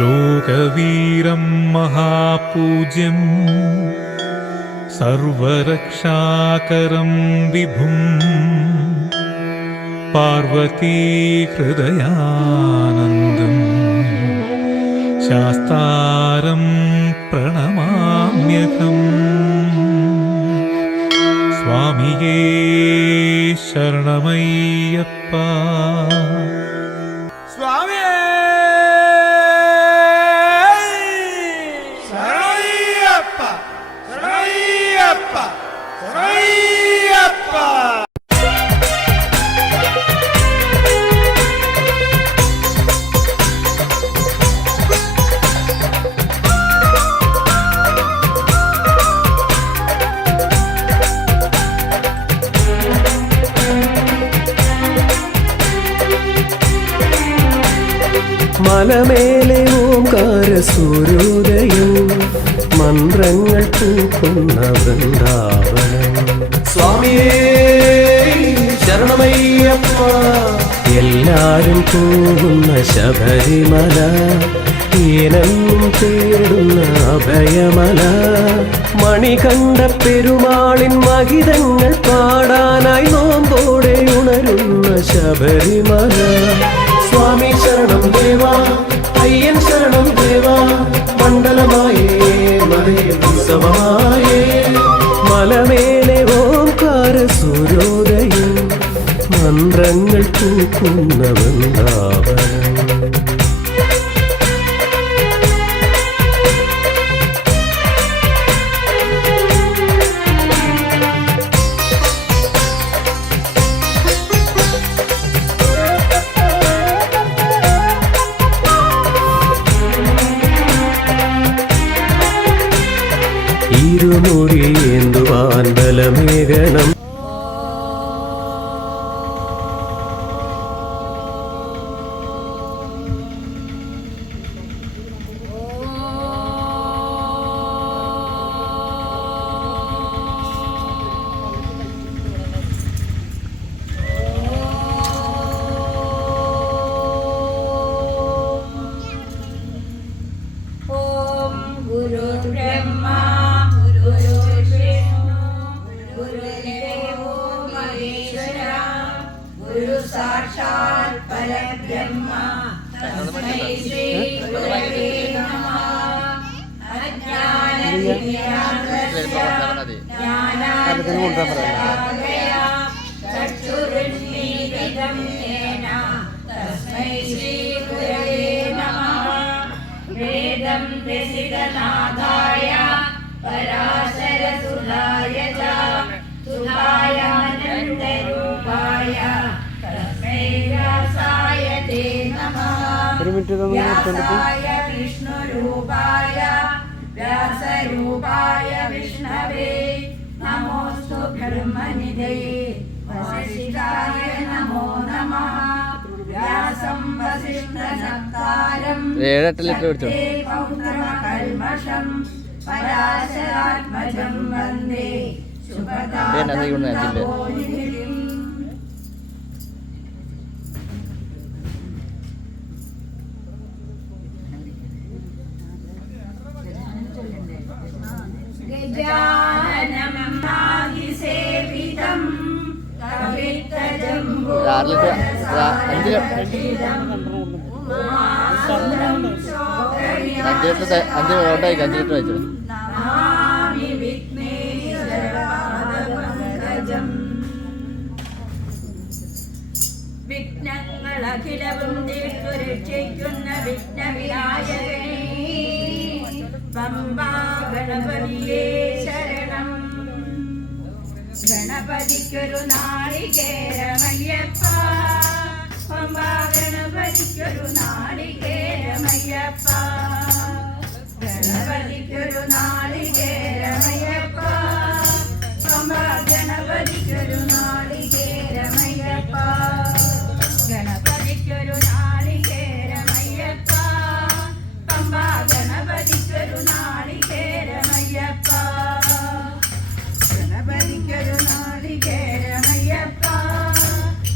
ലോകവീരം മഹാപൂജ്യം സർവരക്ഷാകരം വിഭും പാർവതീഹൃദയാനന്ദം ശാസ്താരം പ്രണമാമ്യഹം. സ്വാമിയേ ശരണമയ്യപ്പ. സ്വാമിയേ ശരണമയ്യപ്പ, ശരണമയ്യപ്പ, ശരണമയ്യപ്പ. മലമേലെ ഓംകാര സൂര്യോദയം മന്ത്രങ്ങൾ പൂക്കുന്ന വൃന്ദാവനം. സ്വാമിയേ ശരണമയ്യപ്പ. എല്ലാരും പോകുന്ന ശബരിമല, ഏനെന്നും തേടുന്ന അഭയമല. മണികണ്ഠ പെരുമാളിൻ മഹിതങ്ങൾ പാടാനായി നോമ്പോടെ ഉണരുന്ന ശബരിമല. സ്വാമി ശരണം ദേവാ, അയ്യൻ ശരണം ദേവാ. മണ്ഡലമായേ മലയിൽ ഉത്സവമായേ. മലമേലെ ഓംകാര സൂര്യോദയം മന്ത്രങ്ങൾ പൂക്കുന്ന വൃന്ദാവനം. ഇരുമുടി ഏന്തുവാൻ ബലമേകണം. साक्षात् परब्रह्म तस्मै श्री गुरवे नमः। अज्ञानतिमिरान्धस्य ज्ञानाञ्जनशलाकया चक्षुरुन्मीलितं येन तस्मै श्री गुरवे नमः। वेदं व्यसितनादाय पराशरसुधाय च सुधायानन्दरूपाय व्यासाय विष्णुरूपाय व्यासरूपाय विष्णवे नमोस्तु ब्रह्मनिधये वसिष्ठाय नमो नमः। व्यासं वसिष्ठसत्कारं पौत्रमकल्मषं पराशरात्मजं वन्दे सुखदानन्दमोनिधिम्। गजाननं नागिसेवितं कवित्तजम्बूफलसारभक्षितं उमासुतं शोकविनाशनं नमामि विघ्नेश्वरपादपङ्कजम्। വിഘ്നങ്ങളഖിലവും തീർത്തു രക്ഷിക്കുന്ന വിഘ്നവിനായകനേ പമ്പാ ഗണപതിയേ ശരണം. ഗണപതിക്കൊരു നാളികേരമയ്യപ്പ, പമ്പാ ഗണപതിക്കൊരു നാളികേരമയ്യപ്പ. ഗണപതിക്കൊരു നാളികേരമയ്യപ്പ, പമ്പാ ഗണപതിക്കൊരു നാളികേരമയ്യപ്പ. ഗണപതിക്കൊരു നാളികേരമയ്യപ്പ, പമ്പാ ഗണപതിക്കൊരു നാളികേരമയ്യപ്പ. ഗണപതിക്കൊരു നാളികേരമയ്യപ്പ,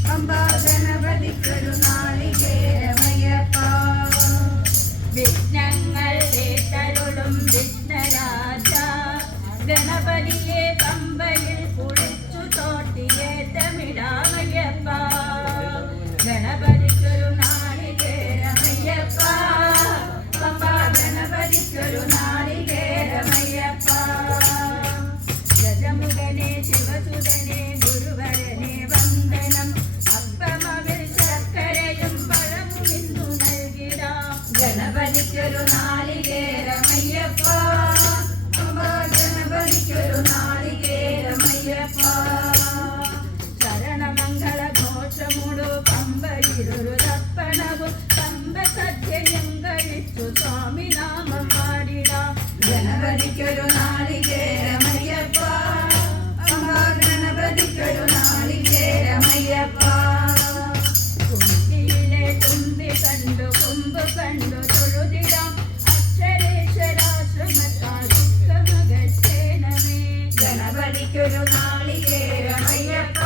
പമ്പാ ഗണപതിക്കൊരു നാളികേരമയ്യപ്പ. വിഘ്ന ഞങ്ങൾ കേട്ടരുളും വിഘ്നരാജ ഗണപതിയെ പമ്പയിൽ കുളിച്ചു തോട്ടിയേറ്റമിടാമയ്യപ്പ ഗണപതിക്കൊരു നാളികേരമയ്യപ്പ പമ്പ ഗണപതിക്കൊരു നാളികേരമയ്യപ്പ ഗജമുഖനെ ശിവസുതനെ ഗുരുവരനെ വന്ദനം അപ്പമവിൽ ശർക്കരയും പഴവും ഇന്നു നൽകിടാം ഗണപതിക്കൊരു നാളികേരമയ്യപ്പ പമ്പ ഗണപതിക്കൊരു നാളികേരമയ്യപ്പ ശരണമംഗള ഘോഷമുടു പമ്പയിലൊരു തപ്പണവും പമ്പ സദ്യയും കഴിച്ചു സ്വാമി നാമം പാടിടാം ഗണപതിക്കൊരു നാളികേരമയ്യപ്പ പമ്പ ഗണപതിക്കൊരു നാളികേരമയ്യപ്പ കുണ്ടിയിലെ തുമ്പി കണ്ടു കുമ്പ് കണ്ടു തൊഴുതിടാം അക്ഷരേശ്വരാശ്രമത്താൽ ദുഃഖമകറ്റേണമേ ഗണപതിക്കൊരു നാളികേരമയ്യപ്പ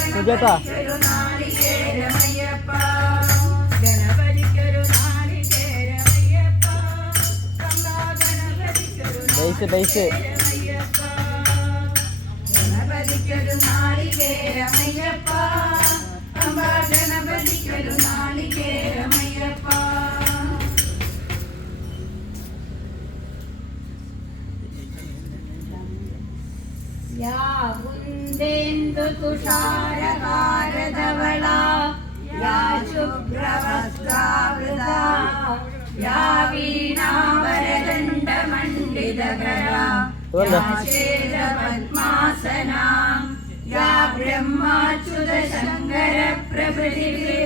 ഗണപതിക്കൊരു നാളികേരമയ്യപ്പ ഗണപതിക്കൊരു നാളികേരമയ്യപ്പ പമ്പ ഗണപതിക്കൊരു നാളികേരമയ്യപ്പ ഗണപതിക്കൊരു നാളികേരമയ്യപ്പ പമ്പ ഗണപതിക്കൊരു നാളികേരമയ്യപ്പ या कुन्देन्दु तुषारहारधवला या शुभ्रवस्त्रावृता या वीणावरदण्डमण्डितकरा या श्वेतपद्मासना या ब्रह्माच्युतशङ्करप्रभृतिभिः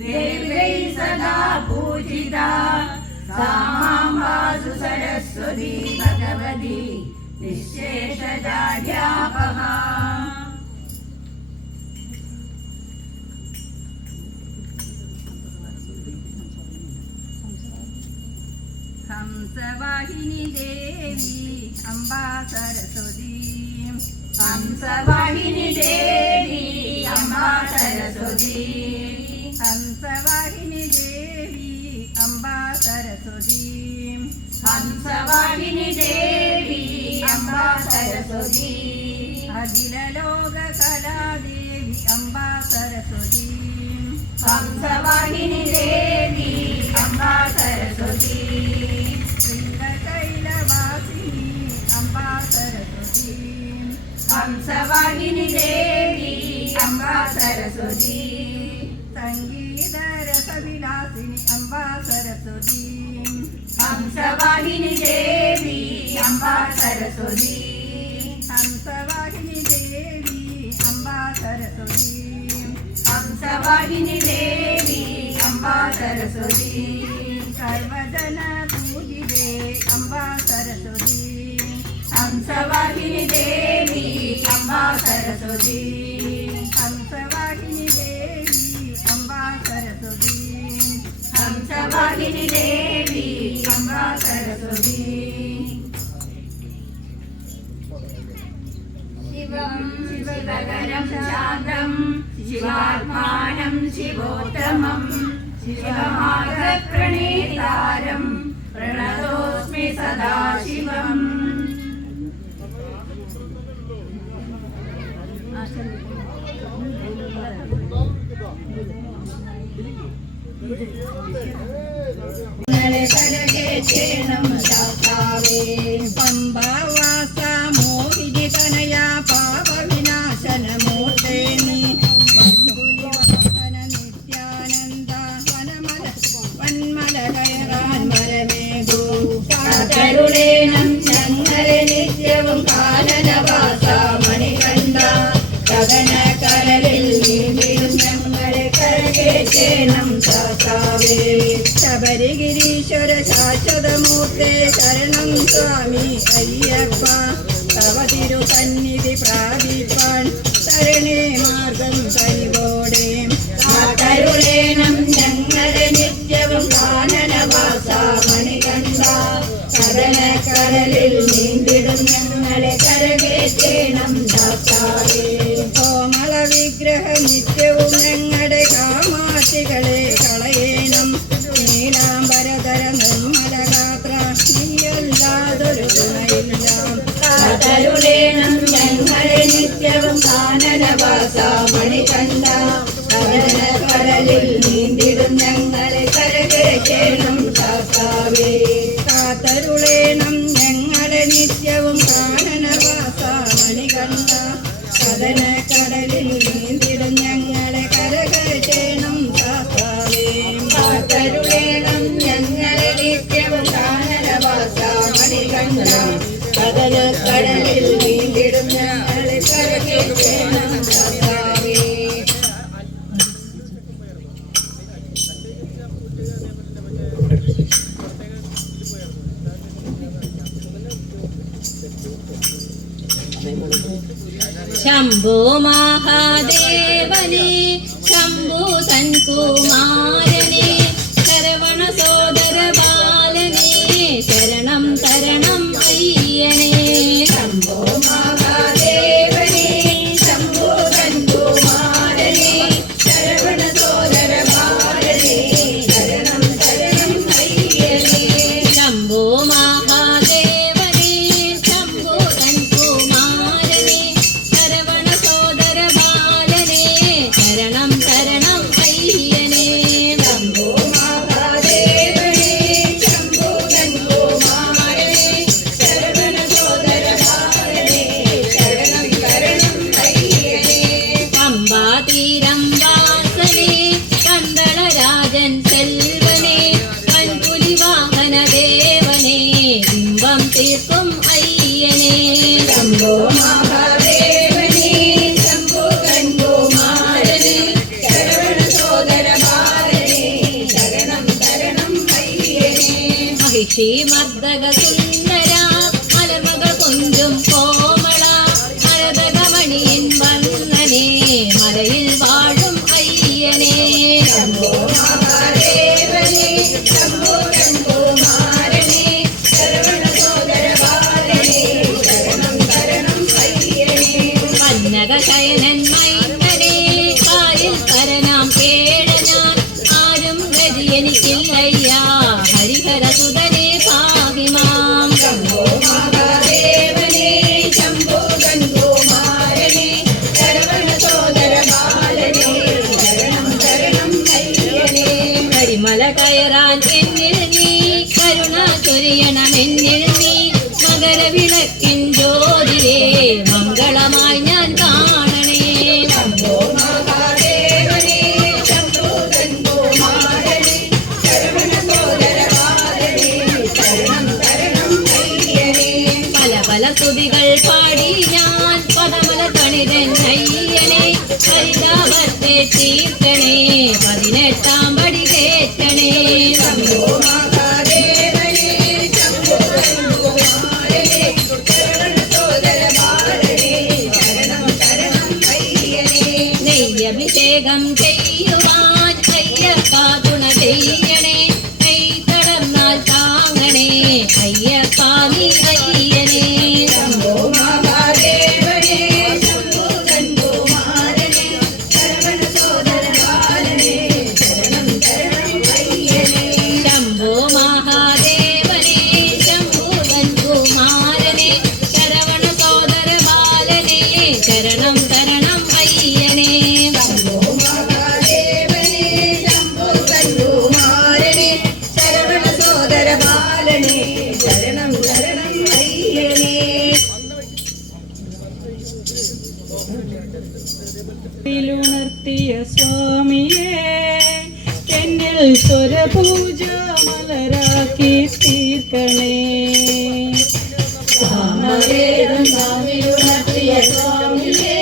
देवैः सदा पूजिता सा मां वासु सरस्वती भगवती निःशेषजाड्यापहा हंसवाहिनी देवी अम्बा सरस्वती हंसवाहिनी देवी अम्बा सरस्वती हंसवाहिनी देवी अम्बा सरस्वती हंसवाहिनी देवी अम्बा सरस्वती अखिललोककलादेवी अम्बा सरस्वती हंसवाहिनी देवी अम्बा सरस्वती श्रीलकैलवासिनी अम्बा सरस्वती हंसवाहिनी देवी अम्बा सरस्वती संगीतरसविलासिनी अम्बा सरस्वती हंसवाहिनी देवी अम्बा सरस्वती हंसवाहिनी देवी अम्बा सरस्वती हंसवाहिनी देवी अम्बा सरस्वती सर्वजन पूजिते अम्बा सरस्वती हंसवाहिनी देवी अम्बा सरस्वती हंसवाहिनी देवी अम्बा सरस्वती हंसवाहिनी देवी अम्बा सरस्वती शिवं शिवकरं शान्तं शिवात्मानं शिवोत्तमं शिवमार्गप्रणेतारं प्रणतोऽस्मि सदा शिवम् പമ്പാവാസ മോഹിനി തനയാ പാപവിനാശനമൂർത്തേ നീ വൻകുലിവാസന നിത്യാനന്ദ വന്മല കയറാൻ മരമേകൂ കരുണേനം ഞങ്ങളെ നിത്യവും കാനനവാസ മണികണ്ഠ ഗഗന കരലിൽ നീന്തിടും ഞങ്ങളെ കരകേറ്റേണം സാവേ ശബരിഗിരീശ്വര ശാശ്വതമൂർത്തേ ശരണം സ്വാമി അയ്യപ്പ തവ തിരു സന്നിധി പ്രാപിപ്പാൻ തരണേ മാർഗം കൈവോടെ കരുണേനം ഞങ്ങളെ നിത്യവും കാനനവാസ മണികണ്ഠ കടന കടലിൽ നീന്തിടും ഞങ്ങളെ കരകേറ്റേണം ദാതാവേ കോമള വിഗ്രഹ നിത്യവും ഞങ്ങളുടെ കാമാക്ഷികളെ കളയേണം നീലാംബരധരം കടലിൽ നീന്തിടും ഞങ്ങളെ കരകയറ്റേണം സാത്താവേ. കാത്തരുളേണം ഞങ്ങളെ നിത്യവും കാനനവാസ മണികണ്ഠ. കടലിൽ നീന്തിടും ഞങ്ങളെ കരകയറ്റേണം സാത്താവേ. ശംഭോ മഹാദേവനെ ശംഭു തൻകുമാരനെ ശരവണ സോദര ബാലനെ ശരണം തരണം അയ്യനെ. ശംഭോ മഹാദേവനെ ശംഭു തൻകുമാരനെ ശരവണ സോദര ബാലനെ ശരണം തരണം അയ്യനെ. ശംഭോ മഹാദേവനെ ശംഭു തൻകുമാരനെ ശരവണ സോദര ബാലനെ ശരണം തരണം അയ്യനെ. ശംഭോ മഹാദേവനെ ശംഭു തൻകുമാരനെ ശരവണ സോദര ബാലനെ ശരണം തരണം അയ്യനെ. പമ്പാതീരം വാസനെ കണ്ടളരാജൻ സെൽവനെ വൻപുലി വാഹന ദേവനെ ബിംബം തീർക്കും അയ്യനെ. ശംഭോ മഹാദേവനെ ശംഭു തൻകുമാരനെ ശരവണ സോദര ബാലനെ ശരണം തരണം അയ്യനെ. മഹിഷി മർദ്ദക സുന്ദര മലമക കുഞ്ചും കോമള മരതകമണിയൻ വന്ദനെ മലയിൽ വാഴും അയ്യനെ. ശംഭോ മഹാദേവനെ ശംഭു തൻകുമാരനെ ശരവണ സോദര ബാലനെ ശരണം തരണം അയ്യനെ. പന്നക ശയനൻ മൈന്ദനെ കാലിൽ പരനാം കേടനാൻ ആരും ഗതി എനിക്കില്ലയ്യ ഹരിഹര സുതനെ ഭാവിമാം. ശംഭോ മഹാദേവനെ ശംഭു തൻകുമാരനെ ശരവണ സോദര ബാലനെ ശരണം തരണം അയ്യനെ. കരിമല കയറാൻ എന്നിൽ നീ കരുണ ചൊരിയണമെന്നിൽ നീ മകരവിളക്കിൻ ജ്യോതിരേ മംഗളമായി ഞാൻ കാണണേ. ശംഭോ മഹാദേവനെ ശംഭു തൻകുമാരനെ ശരവണ സോദര ബാലനെ ശരണം തരണം അയ്യനെ. പല പല സ്തുതികൾ പാടി ഞാൻ പദമല തണിതൻ അയ്യനെ ഹരിതാപത്തെ തീർക്കണേ 18 പടി കേറ്റണേ. ശംഭോ മഹാദേവനെ ശംഭു തൻകുമാരനെ ശരവണ സോദര ബാലനെ ശരണം തരണം അയ്യനെ. നെയ്യഭിഷേകം ചെയ്യുവാൻ അയ്യപ്പ തുണ ചെയ്യണേ കൈ തളർന്നാൽ താങ്ങണേ അയ്യപ്പ നീ അയ്യനെ. ശംഭോ മഹാദേവനെ ശംഭു തൻകുമാരനെ ശരവണ സോദര ബാലനെ ശരണം തരണം അയ്യനെ. ശംഭോ മഹാദേവനെ ശംഭു തൻകുമാരനെ ശരവണ സോദര ബാലനെ ശരണം തരണം അയ്യനെ. ശംഭോ മഹാദേവനെ ശംഭു തൻകുമാരനെ ശരവണ സോദര ബാലനെ ശരണം തരണം അയ്യനെ. ഉണർത്തിയ സ്വാമിയെ എന്നിൽ സ്വരപൂജ മലരാക്കി തീർക്കണേ. സാമവേദം നാവിലുണർത്തിയ സ്വാമിയെ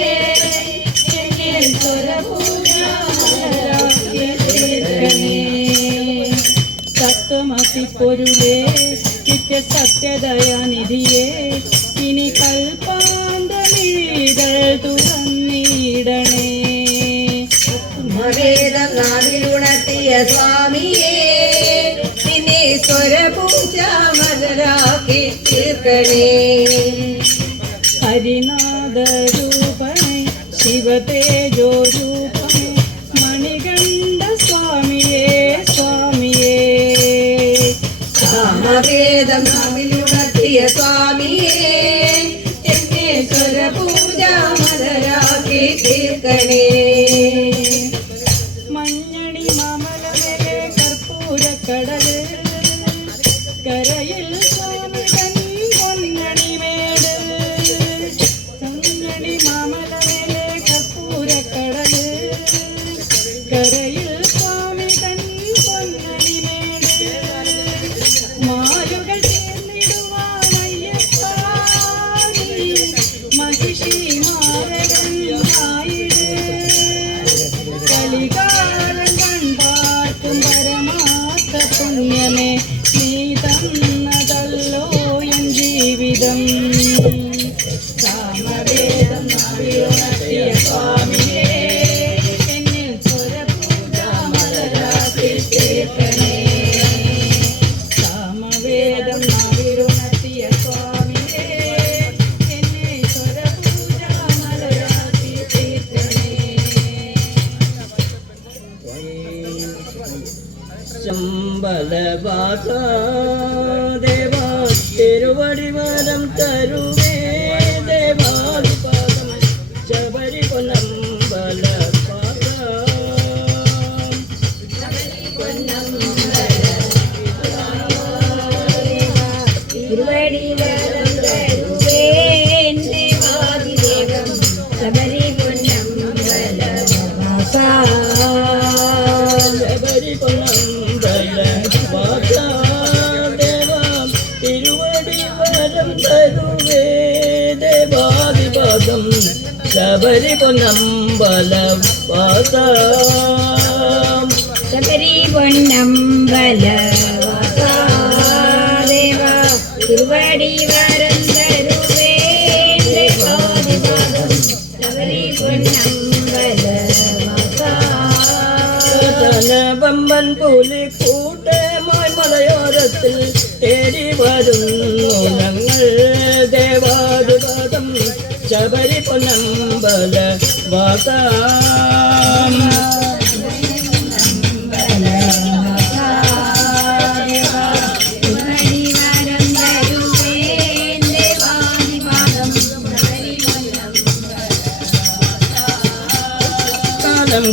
എന്നിൽ സ്വരപൂജ മലരാക്കി തീർക്കണേ. തത്വമസി പൊരുളേ നിത്യ സത്യദയാനിധിയെ ഇനി കൽപ്പാന്തമിഴികൾ തുറന്നിടണേ. വേദം നാവിലുണർത്തിയ സ്വാമിയെ നിന്നെ സ്വരപൂജ മലരാക്കി തീർക്കണേ. ഹരിനാഥ രൂപണേ ശിവതേജോ രൂപണേ മണികണ്ഠ സ്വാമിയേ സ്വാമിയേ. സാമവേദം നാവിലുണർത്തിയ സ്വാമിയെ എന്നെ സ്വരപൂജ മലരാക്കി തീർക്കണേ. മഞ്ഞണി മാമലമേലെ കർപ്പൂരക്കടല് കരയിൽ സ്വാമി തൻ പൊന്നണി മേട്. മഞ്ഞണി മാമലമേലെ തിരുവടി വരം തരുവേ എന്റെ വാദിദേവം ശബരി പൊന്നമ്പലവാസാ. ശബരി പൊന്നമ്പലവാസാദേവം തിരുവടി വരം തരുവേ ദേവാദിപാദം ശബരി പൊന്നമ്പലവാസാ. ശബരി പൊന്നമ്പലവാസാ ദേവ തിരുവടി വരം തരുവേ എന്റെ വാദിപാദം ശബരി പൊന്നമ്പലവാസാ. ബമ്പൻ പുലിക്കൂട്ടമായി മലയോരത്തിൽ തേടി വരുന്നു ഞങ്ങൾ ദേവാദിപാദം ശബരി പൊന്നമ്പലവാസാ.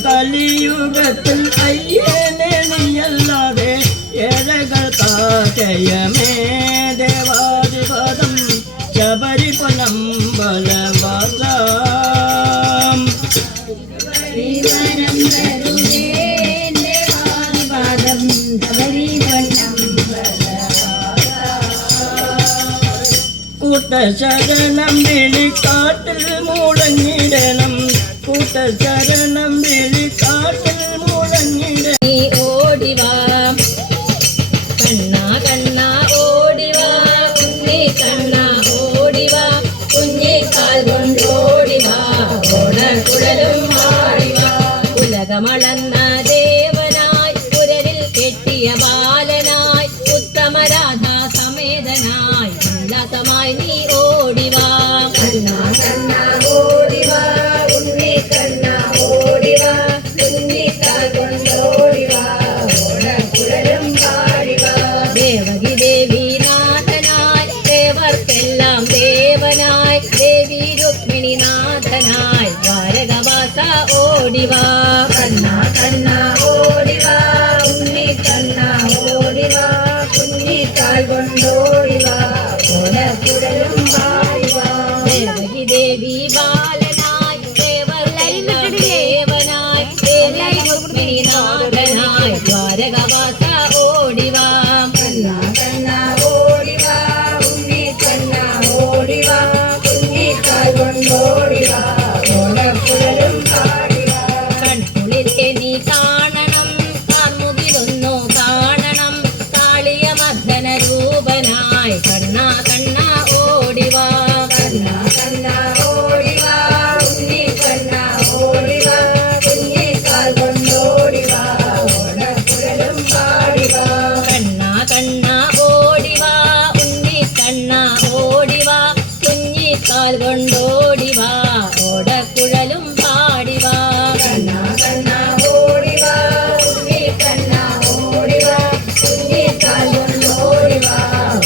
കലിയുഗത്തിൽ അയ്യനെ നീയല്ലാതെ ഏഴകൾ കാക്കയമേ ദേവാദിപാദം ശബരി പൊന്നമ്പലവാസാ. കൂട്ടശരണം വിളിക്കാട്ടിൽ മുഴങ്ങിടണം കൂട്ടശരണം വിളിക്കാട്ടിൽ മുഴങ്ങിടണം. നീ ഓടിവാ കണ്ണാ കണ്ണാ ഓടിവാ ഉണ്ണി കണ്ണാ ഓടിവാ കുഞ്ഞിക്കാൽ കൊണ്ടോടിവാ ഓണക്കുഴലും ആടിവാ. ഉലകമളന്ന ദേവനായി പുരരിൽ കെട്ടിയ ബാലനായി ഉത്തമരാധാ സമേതനായി ഉല്ലാസമായി നീ ഓടിവാ കണ്ണാ കണ്ണാ ഓടിവാ ഉണ്ണി കണ്ണാ ഓടിവാ കുഞ്ഞിക്കാൽ കൊണ്ടോടിവാ ഓണക്കുഴലും പാടിവാ. ദേവകി ദേവി നാഥനായി ദേവർക്കെല്ലാം ദേവനായി ദേവി രുക്മിണി നാഥനായി ദ്വാരകവാസ ഓടിവാ കണ്ണാ കണ്ണാ ഓടിവാ ഉണ്ണി കണ്ണാ ഓടിവാ കുഞ്ഞിക്കാൽ കൊണ്ടോടിവാ ഓണക്കുഴലും പാടിവാ. ദേവകി ദേവി ബാലനായി ദേവർക്കെല്ലാം ദേവനായി ദേവി രുക്മിണി നാഥനായി ദ്വാരകവാസ ഓടിവാ കണ്ണാ കണ്ണാ ഓടിവാ ഉണ്ണി കണ്ണാ ഓടിവാ കുഞ്ഞിക്കാൽ കൊണ്ടോടിവാ ഓണക്കുഴലും പാടിവാ. കൺകുളിരെ നീ കാണണം കാർമുകിലൊന്നു കാണണം കാളിയ മർദ്ദന രൂപനായി കണ്ണാ കണ്ണാ ഓടിവാ കണ്ണാ കണ്ണാ ഓടിവാ ഉണ്ണി കണ്ണാ ഓടിവാ കുഞ്ഞിക്കാൽ കൊണ്ടോടിവാ ഓണക്കുഴലും പാടിവാ. കണ്ണാ കണ്ണാ ഓടിവാ ഉണ്ണി കണ്ണാ ഓടിവാ കുഞ്ഞിക്കാൽ കൊണ്ടോടിവാ ഓടക്കുഴലും പാടിവാ കണ്ണാ കണ്ണാ ഓടിവാ ഉണ്ണി കണ്ണാ ഓടിവാ കുഞ്ഞിക്കാൽ കൊണ്ടോടിവാ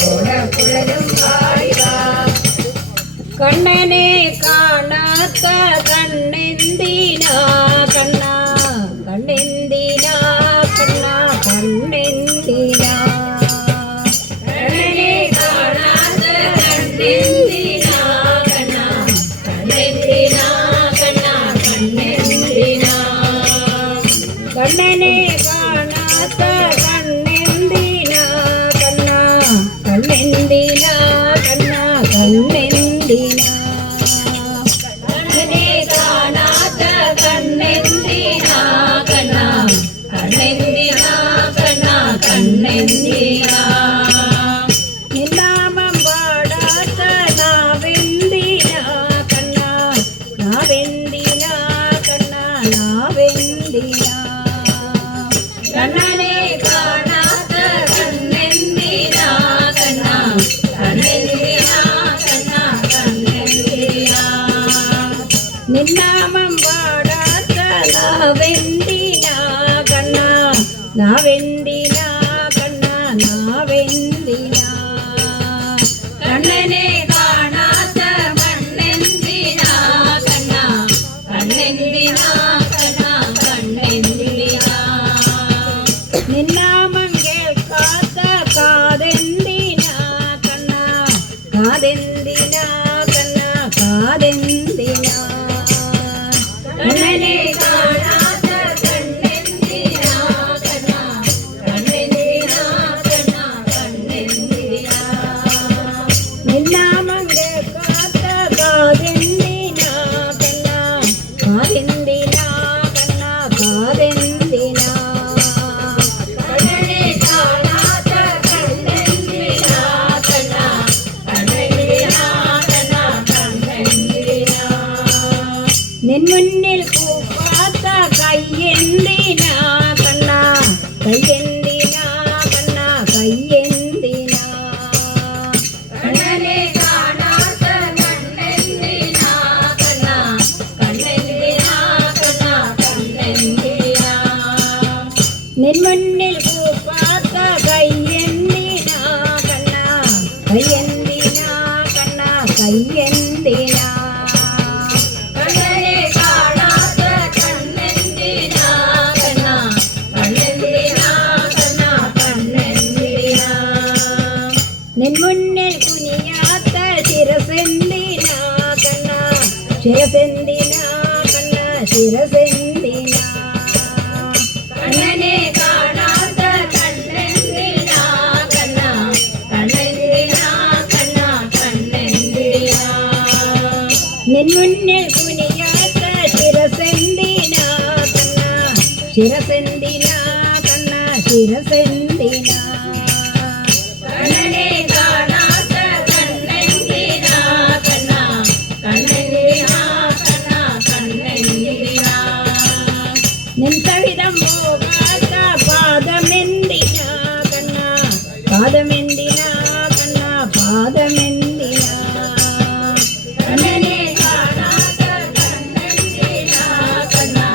ഓടക്കുഴലും പാടിവാ. കണ്ണനെ കാണാത്ത കണ്ണെന്തിനാ കണ്ണാ കണ്ണെന്തിനാ കണ്ണാ കണ്ണെന്തിനാ കണ്ണനെ കാണാത്ത കണ്ണെന്തിനാ കണ്ണാ കണ്ണെന്തിനാ കണ്ണാ കണ്ണെന്തിനാ. കണ്ണനെ കാണാത്ത കണ്ണെന്തിനാ കണ്ണാ കണ്ണെന്തിനാ കണ്ണാ കണ്ണെന്തിനാ. കണ്ണനെ കാണാത്ത കണ്ണെന്തിനാ കണ്ണാ കണ്ണെന്തിനാ കണ്ണാ കണ്ണെന്തിനാ. നിന്നാമം പാടാത്ത നാവെന്തിനാ കണ്ണാ നാവെന്തിനാ കണ്ണാ നാവെന്തിനാ. കണ്ണനെ കാണാത്ത കണ്ണെന്തിനാ കണ്ണാ കണ്ണെന്തിനാ കണ്ണാ കണ്ണെന്തിനാ. നിന്നാമം പാടാത്ത നാവെന്തിനാ കണ്ണാ നാവെന്തിനാ കണ്ണാ നാവെന്തിനാ. കണ്ണനെ കാണാത്ത കണ്ണെന്തിനാ കണ്ണാ കണ്ണെന്തിനാ കണ്ണാ കണ്ണെന്തിനാ. നിന്നാമം കേൾക്കാത്ത കാതെന്തിനാ കണ്ണാ നീയെന്തിനാ കണ്ണനെ കാണാത്ത കണ്ണെന്തിനാ കണ്ണാ കണ്ണെന്തിനാ കണ്ണാ കണ്ണെന്തിനാ നിൻ മുന്നിൽ കുനിയാത്ത ശിരസെന്തിനാ കണ്ണാ ശിരസെന്തിനാ കണ്ണാ ശിരസെന്തിനാ കണ്ണനെ കാണാത്ത കണ്ണെന്തിനാ കണ്ണാ കണ്ണെന്തിനാ കണ്ണാ കണ്ണെന്തിനാ നിൻ മുന്നിൽ കുനിയാത്ത ശിരസെന്തിനാ കണ്ണാ ശിരസെന്തിനാ കണ്ണാ ശിരസെന്തിനാ കണ്ണനെ കാണാത്ത കണ്ണെന്തിനാ കണ്ണാ കണ്ണെന്തിനാ കണ്ണാ കണ്ണെന്തിനാ നിൻ സവിധം പോകാത്ത പാദമെന്തിനാ കണ്ണാ പാദമെന്തിനാ കണ്ണാ പാദമെന്തിനാ കണ്ണനെ കാണാത്ത കണ്ണെന്തിനാ കണ്ണാ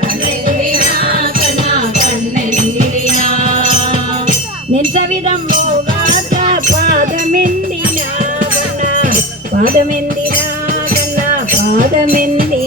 കണ്ണെന്തിനാ കണ്ണാ കണ്ണെന്തിനാ നിൻ സവിധം പോകാത്ത പാദമെന്തിനാ കണ്ണാ പാദമെന്തിനാ കണ്ണാ പാദമെന്തിനാ